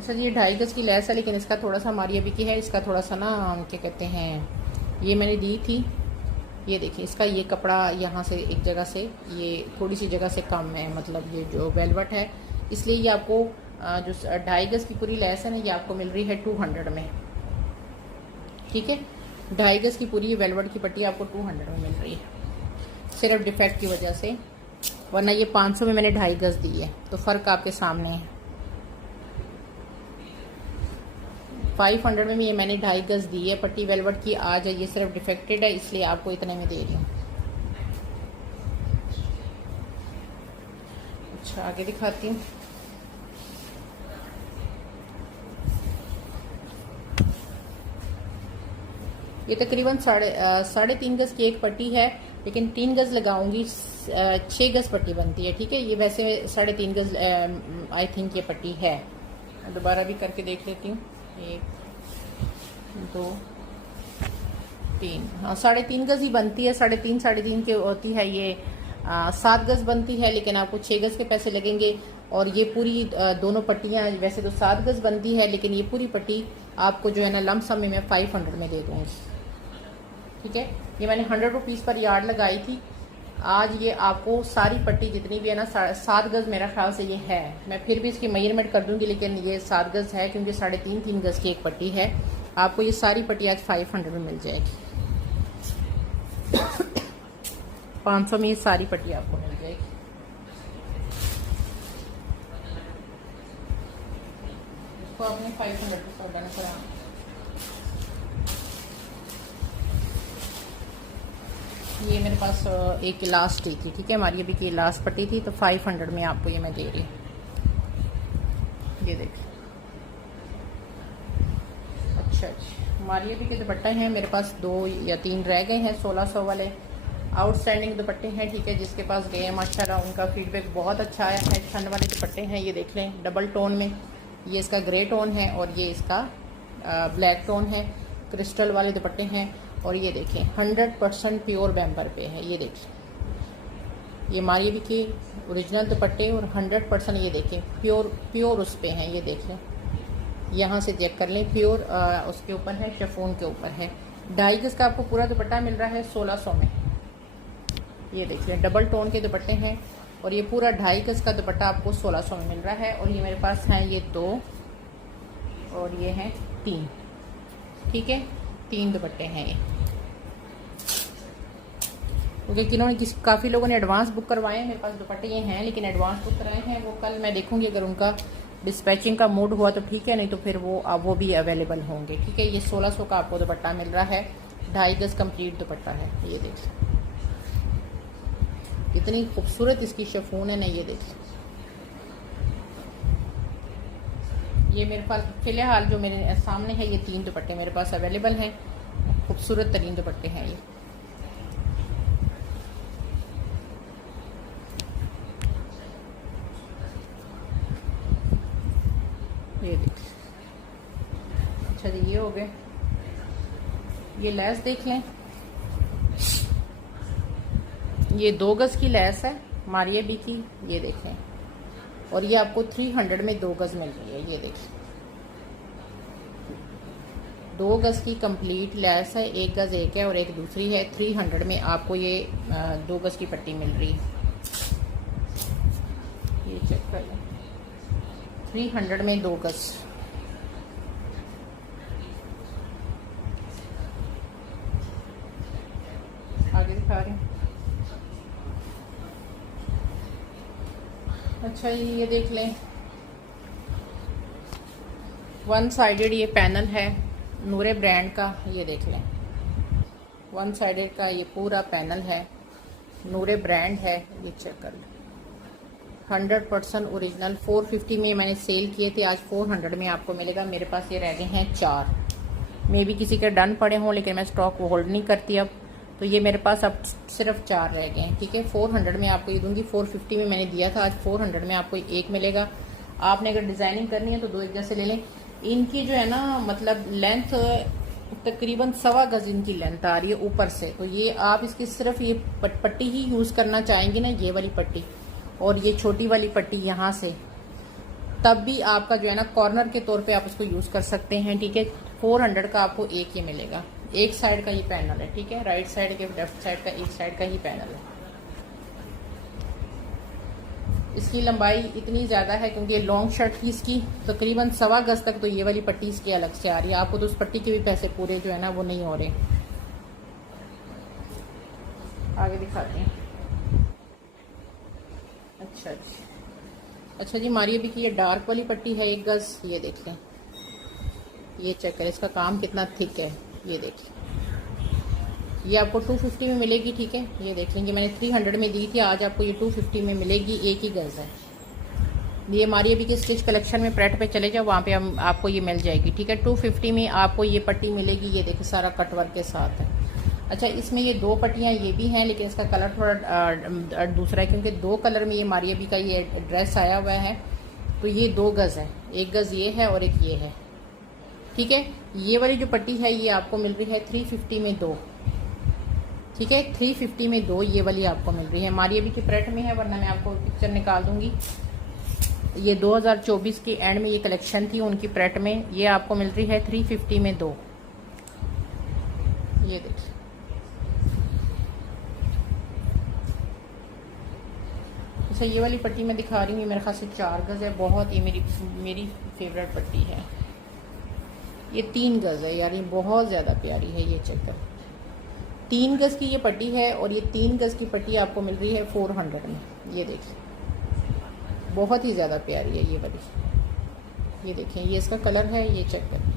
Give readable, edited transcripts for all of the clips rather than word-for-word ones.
अच्छा जी, ये 2.5 गज की लैस है, लेकिन इसका थोड़ा सा हमारी अभी की है, इसका थोड़ा सा ना क्या कहते हैं, ये मैंने दी थी। ये देखिए, इसका ये कपड़ा यहाँ से एक जगह से, ये थोड़ी सी जगह से कम है, मतलब ये जो वेलवेट है, इसलिए ये आपको जो 2.5 गज की पूरी लैस है ना, ये आपको मिल रही है 200 में। ठीक है, 2.5 गज की पूरी वेलवेट की पट्टी आपको 200 में मिल रही है, सिर्फ डिफेक्ट की वजह से, वरना ये 500 में मैंने 2.5 गज दी है, तो फ़र्क आपके सामने है। 500 में ये मैंने 2.5 गज दी है पट्टी वेलवेट की, आज है ये सिर्फ डिफेक्टेड है, इसलिए आपको इतने में दे रही हूँ। अच्छा, आगे दिखाती हूँ। ये तकरीबन 3.5 गज की एक पट्टी है, लेकिन 3 गज लगाऊंगी, 6 गज पट्टी बनती है। ठीक है, ये वैसे 3.5 गज आई थिंक ये पट्टी है। दोबारा भी करके देख लेती हूँ। 1 2 3, हाँ 3.5 गज ही बनती है। 3.5 की होती है ये, 7 गज बनती है, लेकिन आपको 6 गज के पैसे लगेंगे। और ये पूरी दोनों पट्टियाँ वैसे तो 7 गज बनती है, लेकिन ये पूरी पट्टी आपको जो है ना लमसम में मैं 500 में दे दूँगी। ठीक है, ये मैंने 100 रुपीज़ पर यार्ड लगाई थी। आज ये आपको सारी पट्टी जितनी भी है ना, 7 गज मेरा ख्याल से ये है। मैं फिर भी इसकी मेजरमेंट कर दूंगी, लेकिन ये 7 गज है, क्योंकि 3.5 गज की एक पट्टी है। आपको ये सारी पट्टी आज 500 में मिल जाएगी। 500 में ये सारी पट्टी आपको मिल जाएगी। इसको आपने 500 पे डन करा। ये मेरे पास एक लास्ट ही थी। ठीक है, हमारी अभी की लास्ट पट्टी थी, तो 500 में आपको ये मैं दे रही हूँ। ये देखिए। अच्छा हमारी अभी के दुपट्टे हैं मेरे पास 2 या 3 रह गए हैं 1600 वाले आउटस्टैंडिंग दुपट्टे हैं। ठीक है, जिसके पास गए हैं माशाल्लाह उनका फीडबैक बहुत अच्छा आया है। ठंड वाले दुपट्टे हैं, ये देख लें, डबल टोन में। ये इसका ग्रे टोन है और ये इसका ब्लैक टोन है। क्रिस्टल वाले दुपट्टे हैं, और ये देखें 100% प्योर बैम्बर पे है। ये देखें, ये मारी भी की ओरिजिनल दुपट्टे, और 100% ये देखें प्योर उस पे हैं। ये देख लें, यहाँ से चेक कर लें, प्योर उसके ऊपर है, शिफॉन के ऊपर है। 2.5 गज का आपको पूरा दुपट्टा मिल रहा है 1600 में। ये देख लें, डबल टोन के दुपट्टे हैं, और ये पूरा 2.5 गज का दुपट्टा आपको 1600 में मिल रहा है। और ये मेरे पास हैं ये 2 और ये हैं 3। ठीक है, 3 दुपट्टे हैं ये, क्योंकि किन्होंने काफ़ी लोगों ने एडवांस बुक करवाए हैं। मेरे पास दुपट्टे ये हैं, लेकिन एडवांस बुक कराए हैं, वो कल मैं देखूंगी, अगर उनका डिस्पैचिंग का मूड हुआ तो ठीक है, नहीं तो फिर वो भी अवेलेबल होंगे। ठीक है, ये 1600 का आपको दुपट्टा मिल रहा है। 2.5 गज कंप्लीट दुपट्टा है। ये देख कितनी खूबसूरत इसकी शिफॉन है ना। ये देख, ये मेरे पास फिलहाल जो मेरे सामने है, ये 3 दुपट्टे मेरे पास अवेलेबल हैं। खूबसूरत तरीन दुपट्टे हैं ये। ये देख, अच्छा जी, ये हो गए। ये लैस देख लें, ये 2 गज की लैस है मारिया बी की। ये देखें, और ये आपको 300 में 2 गज मिल रही है। ये देखें, 2 गज की कंप्लीट लैस है, 1 गज एक है और एक दूसरी है। 300 में आपको ये 2 गज की पट्टी मिल रही है। ये चेक कर लें, 300 में 2 गज। आगे दिखा रही हूँ। अच्छा ये देख लें, 1 साइडेड ये पैनल है नूरे ब्रांड का। ये देख लें, 1 साइडेड का ये पूरा पैनल है, नूरे ब्रांड है। ये चेक कर लें, 100% ओरिजिनल। 450 में मैंने सेल किए थे, आज 400 में आपको मिलेगा। मेरे पास ये रह गए हैं 4, मे भी किसी के डन पड़े हों, लेकिन मैं स्टॉक होल्ड नहीं करती अब, तो ये मेरे पास अब सिर्फ 4 रह गए हैं। ठीक है, 400 में आपको ये दूंगी। 450 में मैंने दिया था, आज 400 में आपको एक मिलेगा। आपने अगर डिज़ाइनिंग करनी है तो 2 एक जैसे ले लें। इनकी जो है ना, मतलब लेंथ तकरीबन 1.25 गज इनकी लेंथ आ रही है ऊपर से। तो ये आप इसकी सिर्फ ये पट्टी ही यूज़ करना चाहेंगे ना, ये वाली पट्टी, और ये छोटी वाली पट्टी यहाँ से तब भी आपका जो है ना कॉर्नर के तौर पे आप उसको यूज़ कर सकते हैं, ठीक है। 400 का आपको एक ही मिलेगा, एक साइड का ही पैनल है, ठीक है। राइट साइड के लेफ्ट साइड का एक साइड का ही पैनल है। इसकी लंबाई इतनी ज़्यादा है क्योंकि ये लॉन्ग शर्ट थी, इसकी तकरीबन 1.25 गज तक, तो ये वाली पट्टी इसकी अलग से आ रही है। आपको तो उस पट्टी के भी पैसे पूरे जो है ना वो नहीं हो रहे। आगे दिखाते हैं। अच्छा जी, हमारी अभी की ये डार्क वाली पट्टी है 1 गज, ये देख लें, ये चेक करें इसका काम कितना थिक है, ये देख लें। ये आपको 250 में मिलेगी, ठीक है। ये देख लेंगे, मैंने 300 में दी थी, आज आपको ये 250 में मिलेगी, एक ही गज है। ये हमारी अभी की स्टिच कलेक्शन में प्रेट पे चले जाओ, वहाँ पे हम आपको ये मिल जाएगी, ठीक है। 250 में आपको ये पट्टी मिलेगी, ये देखिए सारा कटवर्क के साथ है। अच्छा, इसमें ये 2 पट्टियाँ ये भी हैं, लेकिन इसका कलर थोड़ा दूसरा है क्योंकि 2 कलर में ये हमारी अभी का ये ड्रेस आया हुआ है। तो ये 2 गज है, 1 गज ये है और एक ये है, ठीक है। ये वाली जो पट्टी है ये आपको मिल रही है 350 में 2, ठीक है। 350 में 2 ये वाली आपको मिल रही है, हमारी अभी की प्रेट में है, वरना मैं आपको पिक्चर निकाल दूंगी। ये 2024 की एंड में ये कलेक्शन थी उनकी प्रेट में, ये आपको मिल रही है 350 में 2, ये देखिए। अच्छा, ये वाली पट्टी मैं दिखा रही हूँ, मेरे ख्याल से 4 गज है, बहुत ये मेरी फेवरेट पट्टी है। ये 3 गज है यार, ये बहुत ज़्यादा प्यारी है, ये चेक करें। 3 गज की ये पट्टी है और ये 3 गज की पट्टी आपको मिल रही है 400 में, ये देखिए, बहुत ही ज़्यादा प्यारी है ये वाली। ये देखें, ये इसका कलर है, ये चेक करें।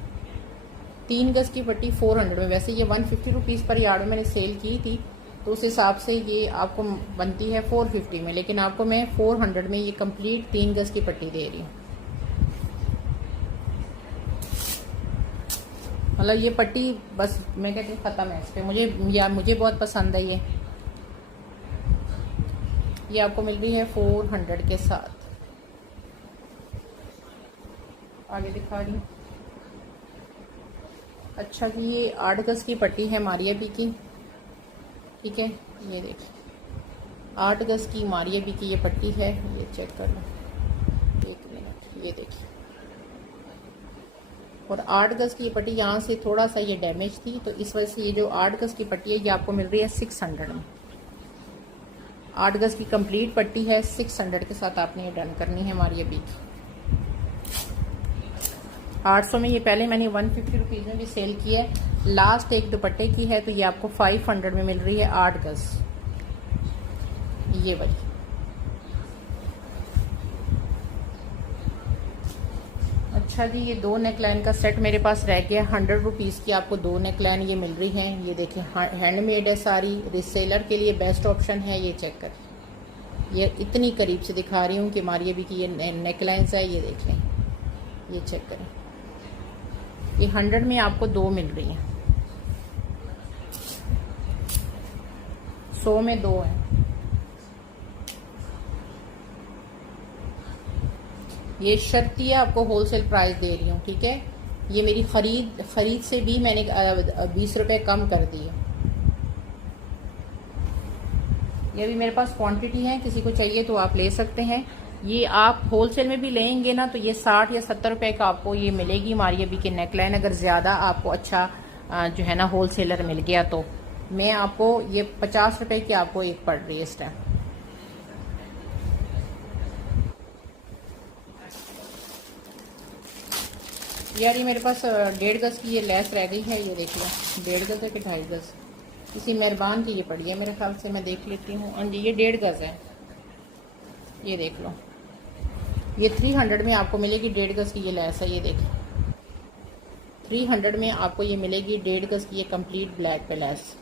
3 गज की पट्टी 400 में, वैसे ये 150 रुपीज़ पर यार्ड में मैंने सेल की थी, तो उस हिसाब से ये आपको बनती है 450 में, लेकिन आपको मैं 400 में ये कंप्लीट 3 गज की पट्टी दे रही हूँ। मतलब ये पट्टी बस मैं कहती हूँ ख़त्म है इस पर, मुझे बहुत पसंद है ये आपको मिल रही है 400 के साथ। आगे दिखा रही हूँ। अच्छा जी, ये 8 गज की पट्टी है मारिया बी की, ठीक है। ये देखिए 8 गज की मारिया बी की ये पट्टी है, ये चेक कर लो, 1 मिनट, ये देखिए। और 8 गज की ये पट्टी यहाँ से थोड़ा सा ये डैमेज थी, तो इस वजह से ये जो 8 गज की पट्टी है ये आपको मिल रही है 600 में। 8 गज की कंप्लीट पट्टी है, 600 के साथ आपने ये डन करनी है हमारी अभी की। 800 में ये पहले मैंने 150 रुपीज़ में भी सेल किया है। लास्ट एक दुपट्टे की है, तो ये आपको 500 में मिल रही है 8 गज, ये वाली। अच्छा जी, ये 2 नेकलाइन का सेट मेरे पास रह गया, 100 रुपीज़ की आपको 2 नेकलाइन ये मिल रही हैं। ये देखें, हैंडमेड है सारी, रिसेलर के लिए बेस्ट ऑप्शन है। ये चेक कर, ये इतनी करीब से दिखा रही हूँ कि हमारी अभी की ये नेकलाइंस है, ये देख लें, ये चेक करें। ये 100 में आपको 2 मिल रही हैं, 100 में 2 हैं। ये शर्तिया आपको होलसेल प्राइस दे रही हूँ, ठीक है। ये मेरी खरीद से भी मैंने 20 रुपये कम कर दिए। ये भी मेरे पास क्वांटिटी है, किसी को चाहिए तो आप ले सकते हैं। ये आप होलसेल में भी लेंगे ना तो ये 60 या 70 रुपये का आपको ये मिलेगी हमारी अभी की नेकलाइन। अगर ज़्यादा आपको अच्छा जो है ना होलसेलर मिल गया तो मैं आपको ये 50 रुपये की आपको एक पड़ रही है इस टाइम। यार ये मेरे पास 1.5 गज की ये लेस रह गई है, ये देख लो 1.5 गज है कि 2.5 गज, किसी मेहरबान की ये पड़ी है मेरे ख्याल से, मैं देख लेती हूँ। हाँ जी, ये 1.5 गज है, ये देख लो। ये 300 में आपको मिलेगी, 1.5 गज की ये लेस है, ये देखिए 300 में आपको ये मिलेगी 1.5 गज की ये कंप्लीट ब्लैक पे लेस।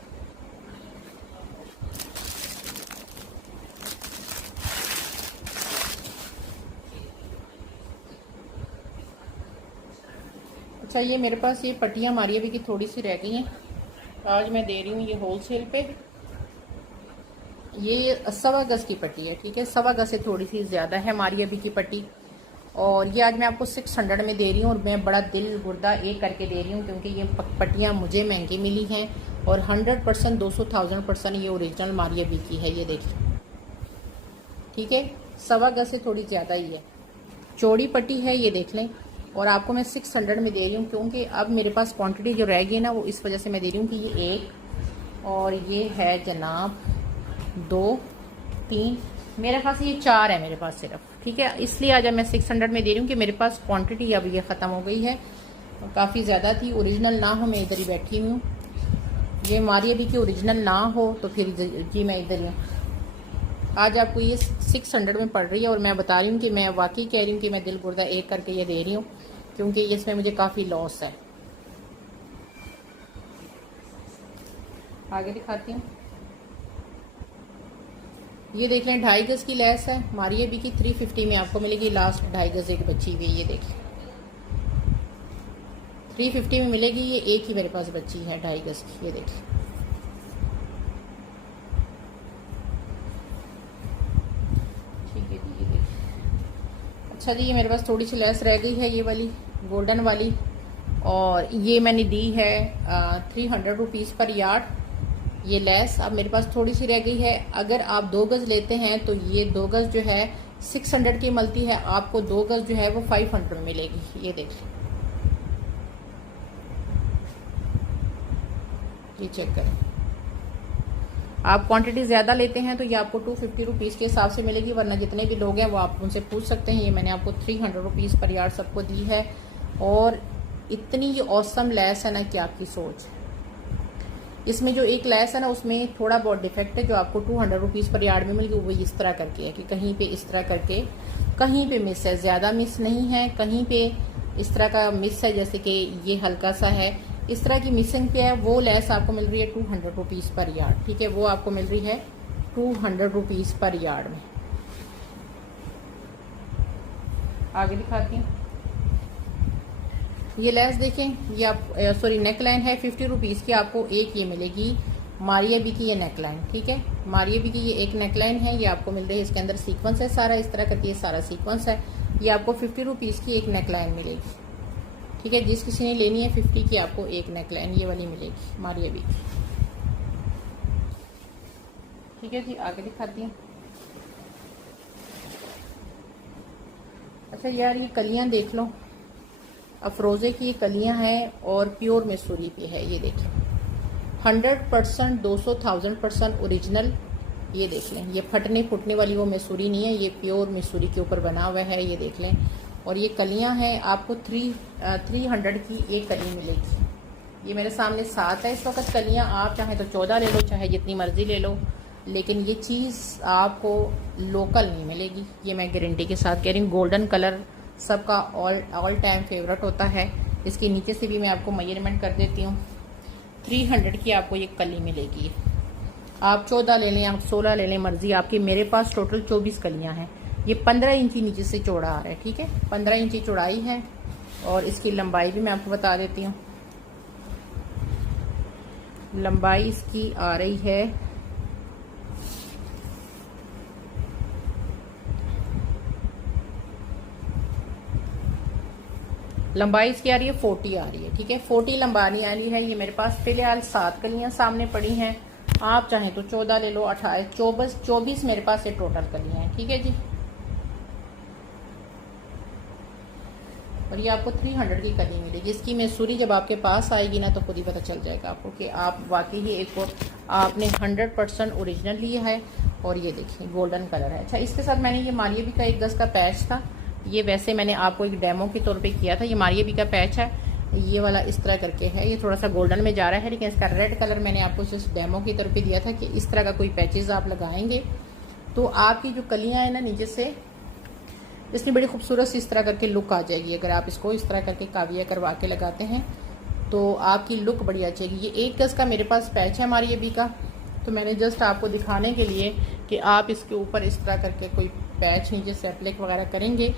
अच्छा, ये मेरे पास ये पट्टियाँ हमारी अभी की थोड़ी सी रह गई हैं, आज मैं दे रही हूँ ये होलसेल पे। ये 1.25 गज की पट्टी है, ठीक है, 1.25 गज से थोड़ी सी ज़्यादा है हमारी अभी की पट्टी, और ये आज मैं आपको 600 में दे रही हूँ। और मैं बड़ा दिल गुर्दा एक करके दे रही हूँ क्योंकि ये पट्टियाँ मुझे महंगी मिली हैं और 100% 200,000% ये ओरिजिनल हमारी अभी की है, ये देखिए, ठीक है। 1.25 गज से थोड़ी ज़्यादा ही है। चौड़ी पट्टी है, ये देख लें। और आपको मैं 600 में दे रही हूँ, क्योंकि अब मेरे पास क्वांटिटी जो रह गई ना, वो इस वजह से मैं दे रही हूँ कि ये एक और ये है जनाब 2 3, मेरे पास ये 4 है मेरे पास सिर्फ, ठीक है। इसलिए आज मैं 600 में दे रही हूँ कि मेरे पास क्वांटिटी अब ये ख़त्म हो गई है, काफ़ी ज़्यादा थी। ओरिजिनल ना हो मैं इधर ही बैठी हुई हूँ, ये मारिया भी की ओरिजिनल ना हो तो फिर जी मैं इधर ही हूँ। आज आपको ये 600 में पड़ रही है, और मैं बता रही हूँ कि मैं वाकई कह रही हूँ कि मैं दिल गुर्दा एक करके ये दे रही हूँ, क्योंकि इसमें मुझे काफ़ी लॉस है। आगे दिखाती हूँ, ये देख लें 2.5 गज की लेस है, मारिया बी की 350 में आपको मिलेगी। लास्ट 2.5 गज एक बची हुई है, ये देखिए 350 में मिलेगी। ये एक ही मेरे पास बची है 2.5 गज की, ये देखिए। ठीक है जी, ये देखिए। अच्छा जी, ये मेरे पास थोड़ी सी लेस रह गई है, ये वाली गोल्डन वाली, और ये मैंने दी है 300 रुपीज़ पर यार्ड ये लेस। अब मेरे पास थोड़ी सी रह गई है। अगर आप 2 गज लेते हैं तो ये 2 गज जो है 600 की मिलती है, आपको 2 गज जो है वो 500 में मिलेगी। ये देखिए, ये चेक करें। आप क्वांटिटी ज़्यादा लेते हैं तो ये आपको 250 रुपीज़ के हिसाब से मिलेगी, वरना जितने भी लोग हैं वो आप उनसे पूछ सकते हैं। ये मैंने आपको 300 रुपीज़ पर यार्ड सबको दी है, और इतनी ये औसम लेस है ना कि आपकी सोच। इसमें जो एक लेस है ना, उसमें थोड़ा बहुत डिफेक्ट है, जो आपको 200 रुपीज़ पर यार्ड में मिलेगी वो इस तरह करके है कि कहीं पे इस तरह करके, कहीं पे मिस है, ज़्यादा मिस नहीं है, कहीं पे इस तरह का मिस है, जैसे कि ये हल्का सा है, इस तरह की मिसिंग पे है। वो लेस आपको मिल रही है 200 रुपीज़ पर यार्ड, ठीक है। वो आपको मिल रही है 200 रुपीज़ पर यार्ड में। आगे दिखाती हूँ, ये लेस देखें, ये आप सॉरी नेक लाइन है 50 रुपीज़ की, आपको एक ये मिलेगी मारिया बी की ये नेक लाइन, ठीक है। मारिया बी की ये एक नेक लाइन है, ये आपको मिल रही है। इसके अंदर सीक्वेंस है सारा, इस तरह करके ये सारा सीक्वेंस है। ये आपको 50 रुपीज़ की एक नेक लाइन मिलेगी, ठीक है। जिस किसी ने लेनी है 50 की, आपको एक नेक लाइन ये वाली मिलेगी मारिया बी की, ठीक है जी। आगे दिखाती हूँ। अच्छा यार, ये कलियाँ देख लो, अफरोज़े की ये कलियाँ हैं और प्योर मैसूरी पे है, ये देखिए 100% 200,000% ओरिजिनल। ये देख लें, ये फटने फुटने वाली वो मैसूरी नहीं है, ये प्योर मैसूरी के ऊपर बना हुआ है, ये देख लें। और ये कलियाँ हैं, आपको 300 की एक कली मिलेगी। ये मेरे सामने 7 है इस वक्त कलियाँ, आप चाहे तो 14 ले लो, चाहे जितनी मर्जी ले लो, लेकिन ये चीज़ आपको लोकल नहीं मिलेगी, ये मैं गारंटी के साथ कह रही हूँ। गोल्डन कलर सबका ऑल टाइम फेवरेट होता है। इसके नीचे से भी मैं आपको मेजरमेंट कर देती हूँ। 300 की आपको ये कली मिलेगी। आप 14 ले लें, आप 16 ले लें, मर्जी आपकी। मेरे पास टोटल 24 कलियाँ हैं। ये 15 इंची नीचे से चौड़ा आ रहा है, ठीक है, 15 इंची चौड़ाई है। और इसकी लंबाई भी मैं आपको बता देती हूँ। लंबाई इसकी आ रही है लंबाई इसकी आ रही है 40 आ रही है, ठीक है। 40 लंबाई आ रही है। ये मेरे पास फिलहाल 7 कलियां सामने पड़ी हैं, आप चाहें तो 14 ले लो, 28 24 मेरे पास ये टोटल कलियां हैं, ठीक है जी। और ये आपको 300 की कली मिलेगी, जिसकी मैसूरी जब आपके पास आएगी ना तो खुद ही पता चल जाएगा आपको कि आप वाकई ही एक और आपने 100% ओरिजिनल लिया है। और ये देखिए गोल्डन कलर है। अच्छा, इसके साथ मैंने ये मारिया बी का 1 गज का पैच था, ये वैसे मैंने आपको एक डेमो के तौर पे किया था। ये मारिया बी का पैच है, ये वाला इस तरह करके है, ये थोड़ा सा गोल्डन में जा रहा है, लेकिन इसका रेड कलर मैंने आपको सिर्फ डेमो की तौर पे दिया था कि इस तरह का कोई पैचेस आप लगाएंगे तो आपकी जो कलियां हैं ना नीचे से, इसकी बड़ी खूबसूरत सी इस तरह करके लुक आ जाएगी। अगर आप इसको इस तरह करके काविया करवा के लगाते हैं तो आपकी लुक बड़ी अच्छी आएगी। ये 1 गज का मेरे पास पैच है मारिया बी का, तो मैंने जस्ट आपको दिखाने के लिए कि आप इसके ऊपर इस तरह करके कोई पैच नीचे से एप्लिक वगैरह करेंगे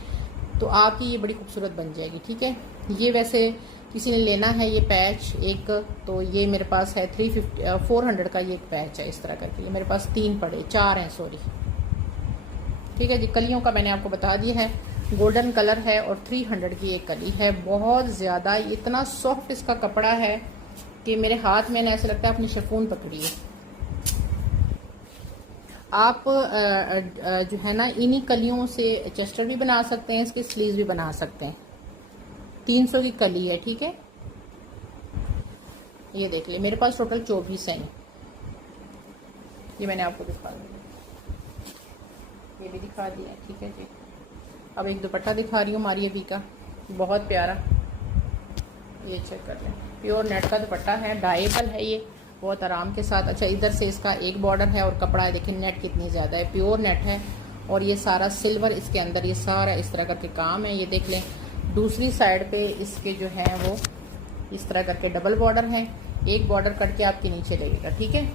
तो आपकी ये बड़ी खूबसूरत बन जाएगी, ठीक है। ये वैसे किसी ने लेना है ये पैच एक, तो ये मेरे पास है 400 का ये एक पैच है इस तरह करके। ये मेरे पास 4 हैं सॉरी, ठीक है जी। कलियों का मैंने आपको बता दिया है, गोल्डन कलर है और 300 की एक कली है। बहुत ज़्यादा इतना सॉफ्ट इसका कपड़ा है कि मेरे हाथ में ऐसा लगता है अपनी शिफॉन पकड़ी है। आप जो है ना इन्हीं कलियों से चेस्टर भी बना सकते हैं, इसके स्लीव्स भी बना सकते हैं। 300 की कली है, ठीक है। ये देख ले, मेरे पास टोटल 24 हैं। ये मैंने आपको दिखा दिया, ये भी दिखा दिया, ठीक है जी। अब एक दुपट्टा दिखा रही हूँ मारिया बी का, बहुत प्यारा। ये चेक कर लें, प्योर नेट का दुपट्टा है, डाइबल है ये, बहुत आराम के साथ। अच्छा, इधर से इसका एक बॉर्डर है और कपड़ा है, देखिए नेट कितनी ज़्यादा है, प्योर नेट है। और ये सारा सिल्वर इसके अंदर, ये सारा इस तरह करके काम है। ये देख लें, दूसरी साइड पे इसके जो है वो इस तरह करके डबल बॉर्डर है, एक बॉर्डर कट के आपके नीचे लगेगा, ठीक है।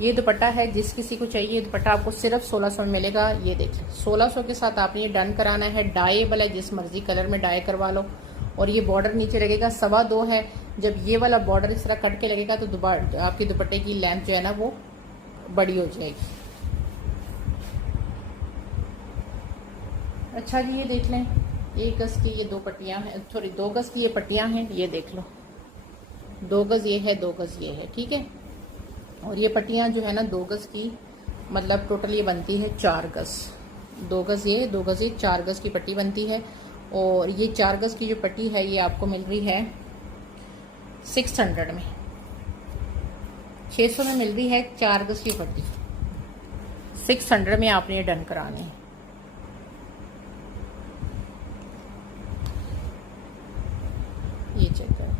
ये दुपट्टा है, जिस किसी को चाहिए दुपट्टा आपको सिर्फ 1600 में मिलेगा। ये देखिए 1600 के साथ आपने ये डन कराना है। डाइबल है, जिस मर्जी कलर में डाई करवा लो। और ये बॉर्डर नीचे लगेगा 2.25 है। जब ये वाला बॉर्डर इस तरह कट के लगेगा तो आपकी दुपट्टे की लेंथ जो है ना वो बड़ी हो जाएगी। अच्छा जी, ये देख लें, 1 गज की ये 2 पट्टियाँ हैं, सॉरी 2 गज की ये पट्टियाँ हैं। ये देख लो, 2 गज ये है, 2 गज ये है, ठीक है। और ये पट्टियाँ जो है ना 2 गज की, मतलब टोटल ये बनती है 4 गज। 2 गज ये, 2 गज ये, 4 गज की पट्टी बनती है। और ये 4 गज की जो पट्टी है ये आपको मिल रही है 600 में, 600 में मिल रही है 4 गज की पट्टी। 600 में आपने ये डन करानी है। ये चेक करें,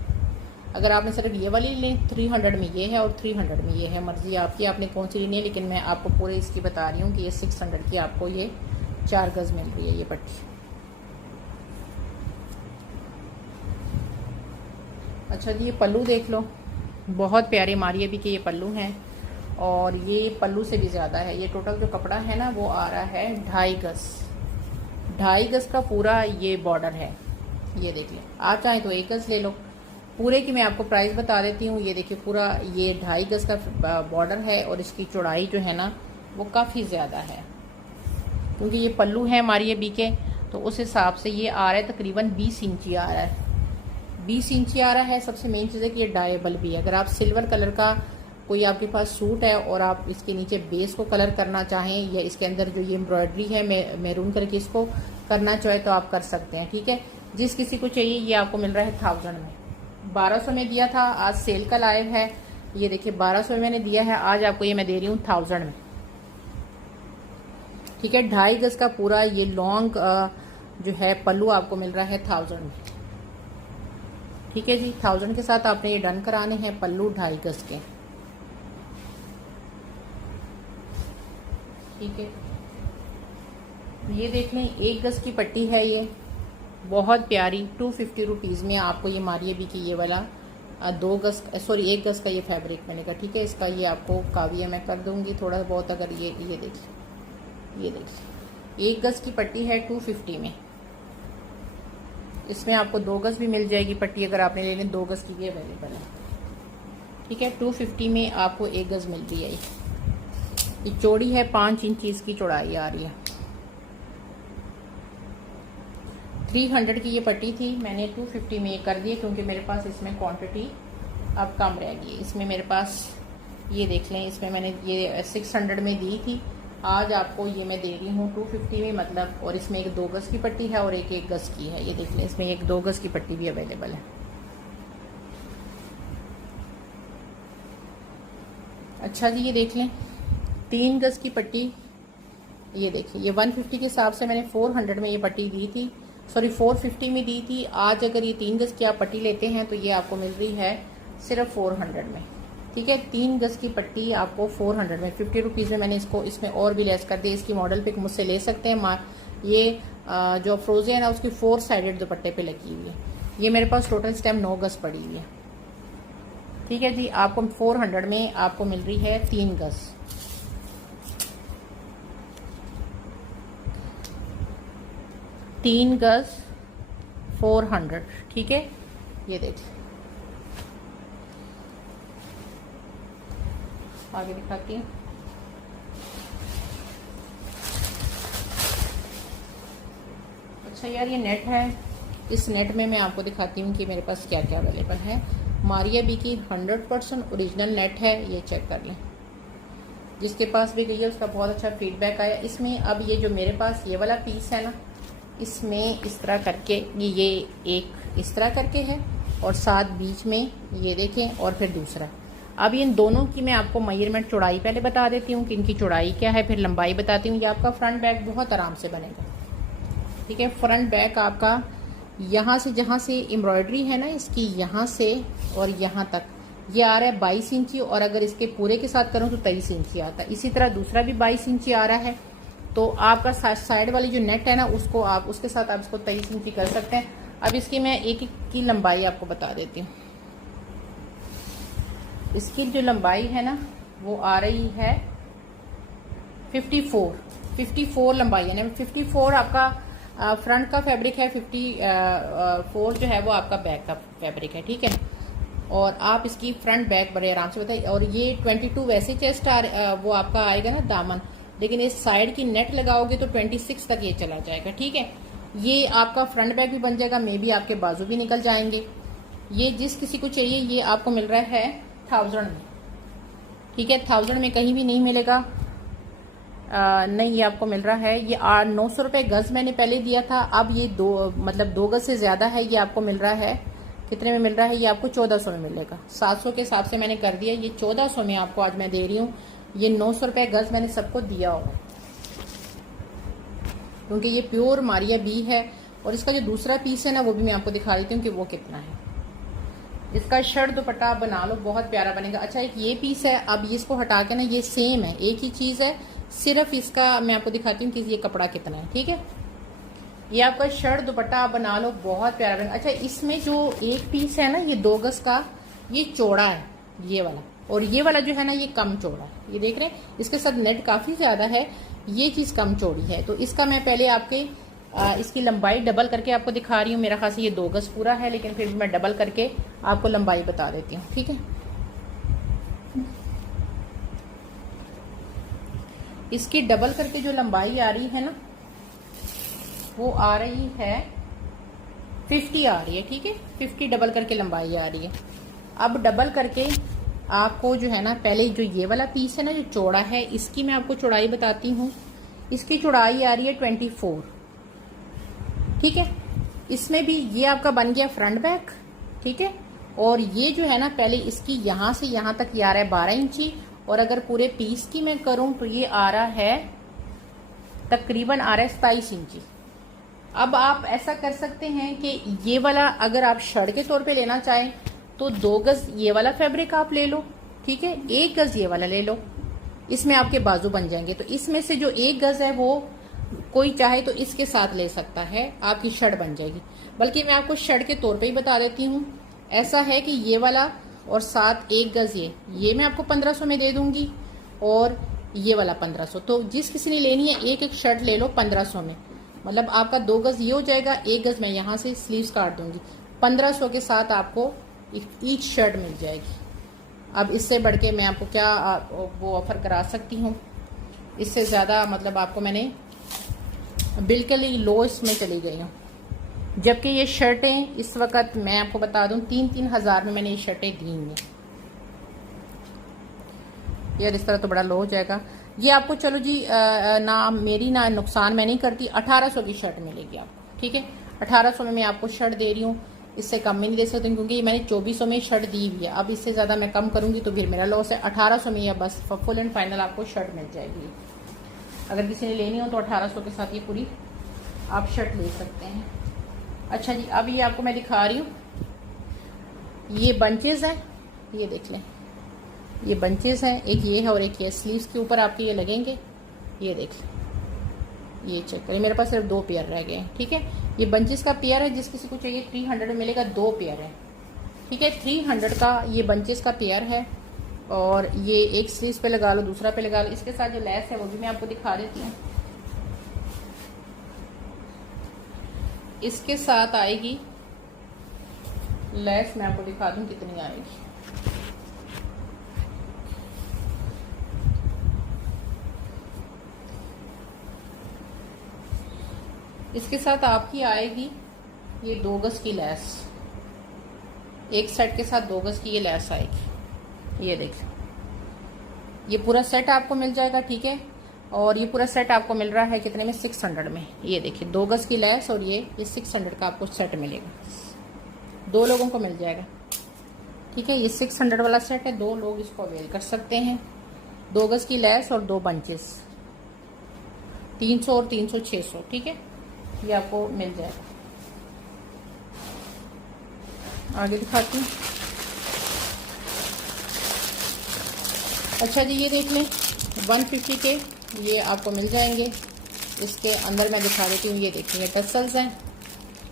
अगर आपने सिर्फ ये वाली लें 300 में ये है और 300 में ये है, मर्जी आपकी, आपने कौन सी लेनी है। लेकिन मैं आपको पूरे इसकी बता रही हूँ कि ये 600 की आपको ये 4 गज मिल रही है ये पट्टी। अच्छा जी, ये पल्लू देख लो, बहुत प्यारे मारिया बी के ये पल्लू हैं। और ये पल्लू से भी ज़्यादा है। ये टोटल जो कपड़ा है ना वो आ रहा है 2.5 गज, 2.5 गज का पूरा ये बॉर्डर है। ये देख लें, आप चाहें तो 1 गज ले लो। पूरे की मैं आपको प्राइस बता देती हूँ। ये देखिए, पूरा ये 2.5 गज का बॉर्डर है और इसकी चौड़ाई जो है ना वो काफ़ी ज़्यादा है, क्योंकि ये पल्लू है मारिया बी के, तो उस हिसाब से ये आ रहा है तकरीबन 20 इंची आ रहा है, 20 इंची आ रहा है। सबसे मेन चीज़ है कि ये डायबल भी है। अगर आप सिल्वर कलर का कोई आपके पास सूट है और आप इसके नीचे बेस को कलर करना चाहें, या इसके अंदर जो ये एम्ब्रॉयडरी है मैरून करके इसको करना चाहे तो आप कर सकते हैं, ठीक है। जिस किसी को चाहिए ये आपको मिल रहा है 1000 में। 1200 में दिया था, आज सेल का लाइव है। ये देखिए 1200 में मैंने दिया है, आज आपको ये मैं दे रही हूँ 1000 में, ठीक है। 2.5 गज का पूरा ये लॉन्ग जो है पल्लू आपको मिल रहा है 1000 में, ठीक है जी। 1000 के साथ आपने ये डन कराने हैं पल्लू 2.5 गज के, ठीक है। ये देख लें, 1 गज की पट्टी है, ये बहुत प्यारी 250 रुपीज़ में आपको ये मारिया बी की ये वाला 2 गज, सॉरी 1 गज का ये फैब्रिक मिलेगा, ठीक है। इसका ये आपको काविया मैं कर दूंगी थोड़ा बहुत। अगर ये देखिए, ये देखिए 1 गज की पट्टी है 250 में। इसमें आपको 2 गज भी मिल जाएगी पट्टी, अगर आपने लेनी 2 गज की ये अवेलेबल है, ठीक है। 250 में आपको 1 गज मिल रही है। ये चौड़ी है, 5 इंच इसकी चौड़ाई आ रही है। 300 की ये पट्टी थी, मैंने 250 में ये कर दिए क्योंकि मेरे पास इसमें क्वांटिटी अब कम रह गई। इसमें मेरे पास ये देख लें, इसमें मैंने ये 600 में दी थी, आज आपको ये मैं दे रही हूँ 250 में, मतलब। और इसमें एक 2 गज की पट्टी है और एक 1 गज की है। ये देख लें, इसमें एक 2 गज की पट्टी भी अवेलेबल है। अच्छा जी, ये देख लें 3 गज की पट्टी। ये देखिए, ये 150 के हिसाब से मैंने 400 में ये पट्टी दी थी, सॉरी 450 में दी थी। आज अगर ये 3 गज की आप पट्टी लेते हैं तो ये आपको मिल रही है सिर्फ 400 में, ठीक है। 3 गज की पट्टी आपको 400 में, 50 रुपीज़ में मैंने इसको इसमें और भी लेस कर दी। इसकी मॉडल पिक मुझसे ले सकते हैं। ये जो अफरोज़े है ना उसकी 4 साइडेड दुपट्टे पे लगी हुई है। ये मेरे पास टोटल इस टाइम 9 गज पड़ी हुई है, ठीक है जी। आपको 400 में आपको मिल रही है 3 गज। तीन गज 400, ठीक है। ये देखिए, आगे दिखाती हूँ। अच्छा यार, ये नेट है, इस नेट में मैं आपको दिखाती हूँ कि मेरे पास क्या क्या अवेलेबल है। मारिया बी की 100% ओरिजिनल नेट है, ये चेक कर लें। जिसके पास भी गई है उसका बहुत अच्छा फीडबैक आया। इसमें अब ये जो मेरे पास ये वाला पीस है ना, इसमें इस तरह करके ये एक इस तरह करके है और साथ बीच में ये देखें और फिर दूसरा। अब इन दोनों की मैं आपको मेजरमेंट चौड़ाई पहले बता देती हूँ कि इनकी चौड़ाई क्या है, फिर लंबाई बताती हूँ। ये आपका फ्रंट बैक बहुत आराम से बनेगा, ठीक है। फ्रंट बैक आपका यहाँ से जहाँ से एम्ब्रॉयडरी है ना इसकी, यहाँ से और यहाँ तक ये आ रहा है 22 इंची, और अगर इसके पूरे के साथ करूँ तो 23 इंची आता है। इसी तरह दूसरा भी 22 इंची आ रहा है। तो आपका साइड वाली जो नेट है ना उसको आप उसके साथ आप इसको 23 इंची कर सकते हैं। अब इसकी मैं एक एक की लंबाई आपको बता देती हूँ। इसकी जो लंबाई है ना वो आ रही है 54 लंबाई है ना। 54 आपका फ्रंट का फैब्रिक है, 54 जो है वो आपका बैक का फैब्रिक है, ठीक है। और आप इसकी फ्रंट बैक बड़े आराम से बताइए। और ये 22 वैसे चेस्ट वो आपका आएगा ना दामन, लेकिन इस साइड की नेट लगाओगे तो 26 तक ये चला जाएगा, ठीक है। ये आपका फ्रंट बैक भी बन जाएगा, मे भी आपके बाजू भी निकल जाएंगे। ये जिस किसी को चाहिए ये आपको मिल रहा है 1000 में, ठीक है। 1000 में कहीं भी नहीं मिलेगा। नहीं, ये आपको मिल रहा है ये 900 रुपये गज मैंने पहले दिया था। अब ये दो गज से ज्यादा है। ये आपको मिल रहा है कितने में मिल रहा है, ये आपको 1400 में मिलेगा। 700 के हिसाब से मैंने कर दिया, ये 1400 में आपको आज मैं दे रही हूँ। ये 900 रुपये गज मैंने सबको दिया होगा, क्योंकि ये प्योर मारिया बी है। और इसका जो दूसरा पीस है ना वो भी मैं आपको दिखा देती हूँ कि वो कितना है। इसका शर्ट दुपट्टा आप बना लो, बहुत प्यारा बनेगा। अच्छा, एक ये पीस है, अब इसको हटा के ना ये सेम है, एक ही चीज है, सिर्फ इसका मैं आपको दिखाती हूँ कि ये कपड़ा कितना है, ठीक है। ये आपका शर्ट दुपट्टा आप बना लो, बहुत प्यारा बनेगा। अच्छा, इसमें जो एक पीस है ना ये 2 गज का, ये चौड़ा है ये वाला, और ये वाला जो है ना ये कम चौड़ा है। ये देख रहे हैं, इसके साथ नेट काफी ज्यादा है, ये चीज कम चौड़ी है। तो इसका मैं पहले आपके इसकी लंबाई डबल करके आपको दिखा रही हूँ। मेरा खास ये 2 गज पूरा है, लेकिन फिर मैं डबल करके आपको लंबाई बता देती हूँ, ठीक है। इसकी डबल करके जो लंबाई आ रही है ना वो आ रही है 50 आ रही है, ठीक है। 50 डबल करके लंबाई आ रही है। अब डबल करके आपको जो है ना, पहले जो ये वाला पीस है ना जो चौड़ा है, इसकी मैं आपको चौड़ाई बताती हूँ। इसकी चौड़ाई आ रही है 24, ठीक है। इसमें भी ये आपका बन गया फ्रंट बैक, ठीक है। और ये जो है ना पहले इसकी यहां से यहां तक ये आ रहा है 12 इंची, और अगर पूरे पीस की मैं करूं तो ये आ रहा है तकरीबन आ रहा है 27 इंची। अब आप ऐसा कर सकते हैं कि ये वाला अगर आप शर्ट के तौर पे लेना चाहें तो 2 गज ये वाला फैब्रिक आप ले लो, ठीक है। 1 गज ये वाला ले लो, इसमें आपके बाजू बन जाएंगे। तो इसमें से जो 1 गज है वो कोई चाहे तो इसके साथ ले सकता है, आपकी शर्ट बन जाएगी। बल्कि मैं आपको शर्ट के तौर पे ही बता देती हूँ। ऐसा है कि ये वाला और साथ 1 गज ये मैं आपको 1500 में दे दूंगी, और ये वाला 1500। तो जिस किसी ने लेनी है एक एक शर्ट ले लो 1500 में, मतलब आपका 2 गज ये हो जाएगा, 1 गज मैं यहाँ से स्लीव्स काट दूंगी। 1500 के साथ आपको ईच शर्ट मिल जाएगी। अब इससे बढ़ के मैं आपको क्या वो ऑफर करा सकती हूँ, इससे ज्यादा मतलब आपको मैंने बिल्कुल ही लो इसमें चली गई हूँ। जबकि ये शर्टें इस वक्त मैं आपको बता दूं 3-3 हज़ार में मैंने ये शर्टें दी हैं। यार इस तरह तो बड़ा लो हो जाएगा ये आपको। चलो जी ना मेरी ना नुकसान मैं नहीं करती। 1800 की शर्ट मिलेगी आपको, ठीक है। 1800 में मैं आपको शर्ट दे रही हूँ, इससे कम में नहीं दे सकती क्योंकि ये मैंने 2400 में शर्ट दी हुई है। अब इससे ज्यादा मैं कम करूंगी तो फिर मेरा लॉस है। 1800 में या बस फुल एंड फाइनल आपको शर्ट मिल जाएगी। अगर किसी ने लेनी हो तो 1800 के साथ ये पूरी आप शर्ट ले सकते हैं। अच्छा जी, अब ये आपको मैं दिखा रही हूँ, ये बंचेस हैं, ये देख लें, ये बंचेस हैं, एक ये है और एक ये। स्लीव्स के ऊपर आपके ये लगेंगे, ये देख लें, ये चेक करें। मेरे पास सिर्फ 2 पेयर रह गए हैं, ठीक है। ये बंचेस का पेयर है, जिस किसी को चाहिए 300 में मिलेगा। 2 पेयर है, ठीक है। 300 का ये बंचेस का पेयर है, और ये एक स्लीव्स पे लगा लो, दूसरा पे लगा लो। इसके साथ जो लेस है वो भी मैं आपको दिखा देती हूँ। इसके साथ आएगी लेस, मैं आपको दिखा दूं कितनी आएगी। इसके साथ आपकी आएगी ये 2 गज की लेस, एक सेट के साथ 2 गज की ये लेस आएगी, ये देख लो। ये पूरा सेट आपको मिल जाएगा, ठीक है। और ये पूरा सेट आपको मिल रहा है कितने में, 600 में। ये देखिए 2 गज की लैस और ये 600 का आपको सेट मिलेगा, 2 लोगों को मिल जाएगा, ठीक है। ये 600 वाला सेट है, 2 लोग इसको अवेल कर सकते हैं। 2 गज की लैस और 2 बंचेस, 300 और 300 600, ठीक है। ये आपको मिल जाएगा। आगे दिखाती हूँ। अच्छा जी, ये देख लें 150 के ये आपको मिल जाएंगे। इसके अंदर मैं दिखा देती हूँ। ये देखिए ये टसल्स हैं,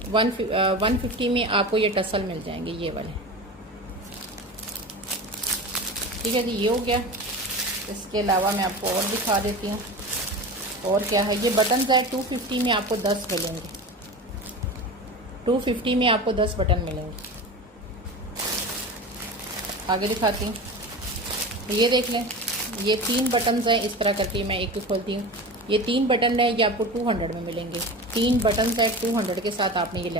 150 में आपको ये टसल मिल जाएंगे, ये वाले, ठीक है जी। ये हो गया। इसके अलावा मैं आपको और दिखा देती हूँ और क्या है। ये बटन है 250 में आपको 10 मिलेंगे, 250 में आपको 10 बटन मिलेंगे। आगे दिखाती हूँ। ये देख लें, ये 3 बटन्स हैं, इस तरह करके मैं एक तो खोलती हूँ। ये 3 बटन है, ये आपको 200 में मिलेंगे। 3 बटन्स है 200 के साथ आपने ये